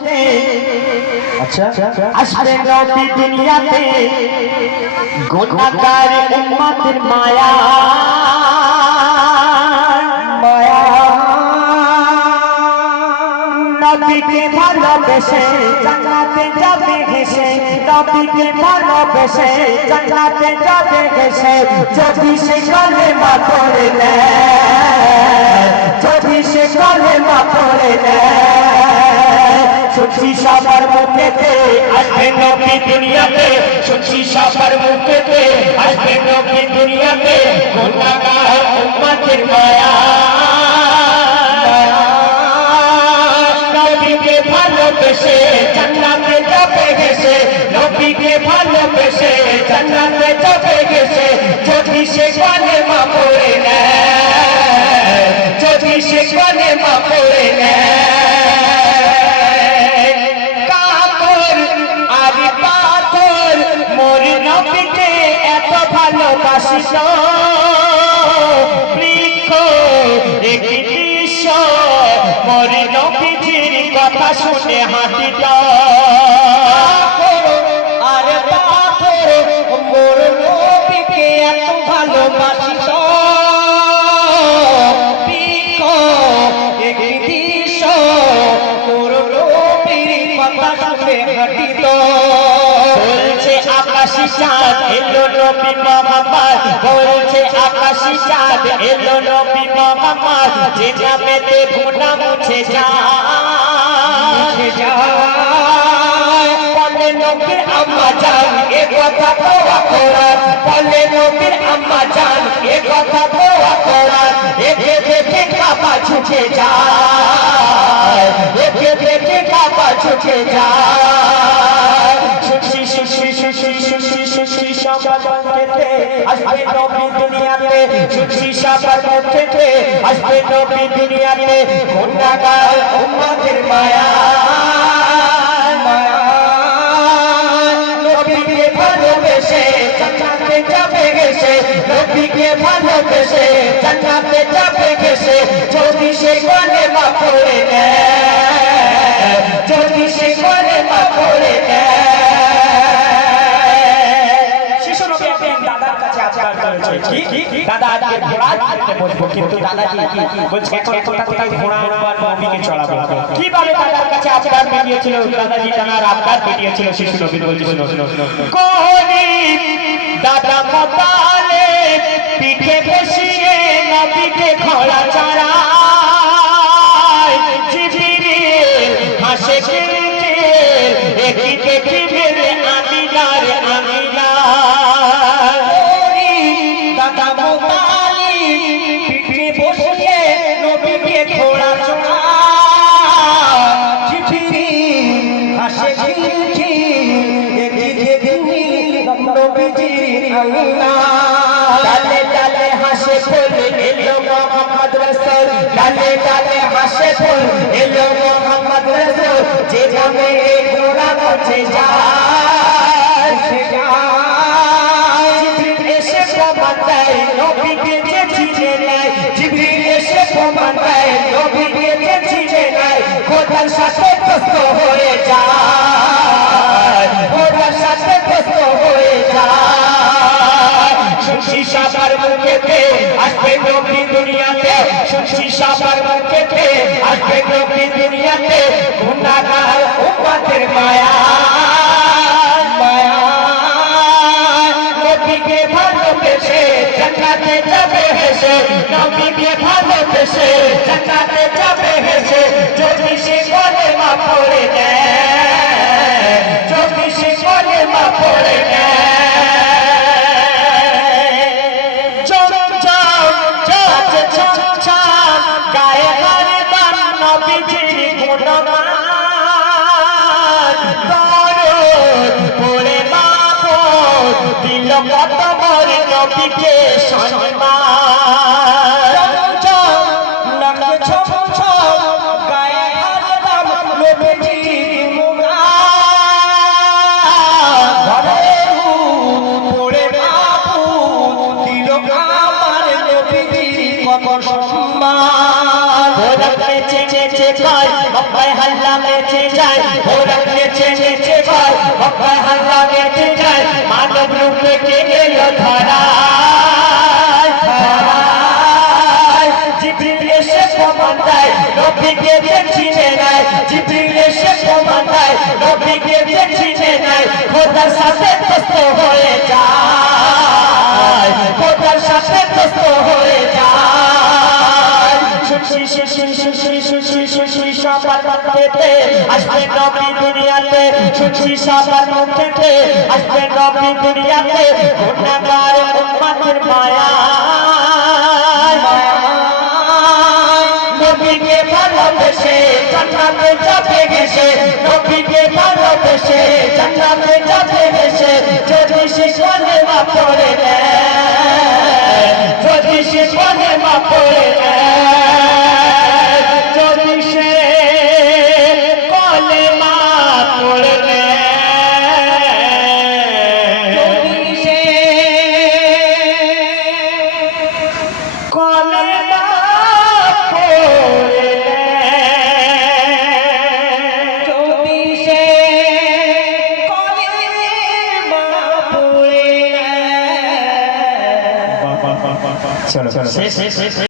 अच्छा আসবে নবী দুনিয়াতে গুনাহগার উম্মতের মায়া মায়া নবীকে ভালোবেসে জান্নাতে যাবে ঘেসে নবীকে ভালোবেসে জান্নাতে যাবে ঘেসে যদি সে কলেমা পড়ে নেয় যদি সে কলেমা পড়ে নেয় শুনছি সবার মুখেতে আসবে নবী দুনিয়াতে শুনছি সবার মুখেতে আসবে নবী দুনিয়াতে গুনাহগার উম্মতের মায়া নবীকে ভালোবেসে জান্নাতে যাবে ঘেসে নবীকে ভালোবেসে জান্নাতে যাবে ঘেসে যদি সে কলেমা পড়ে নেয় যদি সে কলেমা পড়ে নেয় ভালোবাসিস বৃক্ষ একই দৃশ্য মোর নবীজির কথা শুনে হাঁটিত আর পাথর মোর নবীকে এত ভালোবাসিস বৃক্ষ একই দৃশ্য মোর নবীর কথা শুনে হাঁটিত বলছে আকাশী চাঁদ এলো নবী মুহাম্মদ বলছে আকাশী চাঁদ এলো নবী মুহাম্মদ যে নামেতে গুনাহ মুছে যায় বলে নবীর আম্মা জান এ কথা দোয়া কোরআন বলে নবীর আম্মা জান এ কথা দোয়া কোরআন একে দেখে কাবা ছুটে যায় একে দেখে কাবা ছুটে যায় সবার মুখেতে আসবে নবী দুনিয়াতে শুনছি সবার মুখেতে আসবে নবী দুনিয়াতে গুনাহগার উম্মতের মায়া নবীকে ভালোবেসে জান্নাতে যাবে ঘেসে নবীকে ভালোবেসে জান্নাতে যাবে ঘেসে যদি সে কলেমা পড়ে নেয় যদি সে কলেমা পড়ে নেয় দাদা আজকে ঘোড়া ধরতে বসবো কিন্তু দাদাজি বলছে কোথায় ঘোড়া আনবার নবীকে চড়াবো কিভাবে দাদার কাছে আবদার বেরিয়েছিল দাদাজি জানার আবদার বেরিয়েছিল শিশু নবী বলছে কোহনি দাদা মতালে পিঠে বসিয়ে নবীকে ঘোড়া চড়ায় জিবরিল হাসে খেলতে একই দেখি মেরে আমিনার আমিনা ডালে ডালে হাসে ফুল এলো মুহাম্মদ রাসূল ডালে ডালে হাসে ফুল এলো মুহাম্মদ রাসূল যে যাবে এই ঘোড়া মুছে যায় জিবরিল এসে প্রমাণ দেয় নবীকে যে চিনে নেয় জিবরিল এসে প্রমাণ দেয় নবীকে যে চিনে নেয় খোদার সাথে দোস্ত হয়ে যায় খোদার সাথে দোস্ত হয়ে যায় শুনছি সবার মুখেতে আসবে নবী দুনিয়াতে শুনছি সবার মুখেতে আসবে নবী দুনিয়াতে গুনাহগার উম্মতের মায়া মায়া নবীকে ভালোবেসে জান্নাতে যাবে হেসে নবীকে ভালোবেসে জান্নাতে যাবে হেসে যদি সে কলেমা পড়ে নেয় যদি সে কলেমা পড়ে নেয় দিল কত বড় নবীকে সম্মান লাগে ছম ছম গায়ে হারদাম নবীর ওরা নেচে নেচে ভাই মক্কা হাল্লা নেচে যায় মানব রূপে কে এলো ধরায় জিবরিল এসে প্রমাণ দেয় নবীকে যে চিনে নেয় জিবরিল এসে প্রমাণ দেয় নবীকে যে চিনে নেয় খোদার সাথে দোস্ত হয়ে যায় খোদার সাথে দোস্ত হয়ে যায় শুনছি সবার মুখেতে আসবে নবী দুনিয়াতে শুনছি সবার মুখেতে আসবে নবী দুনিয়াতে গুনাহগার উম্মতের মায়া নবীকে ভালোবেসে জান্নাতে যাবে গেছে নবীকে ভালোবেসে জান্নাতে যাবে গেছে যদি সে কলেমা পড়ে নেয় যদি সে কলেমা পড়ে নেয় যদি সে কলেমা পড়ে নেয় যদি সে কলেমা চলো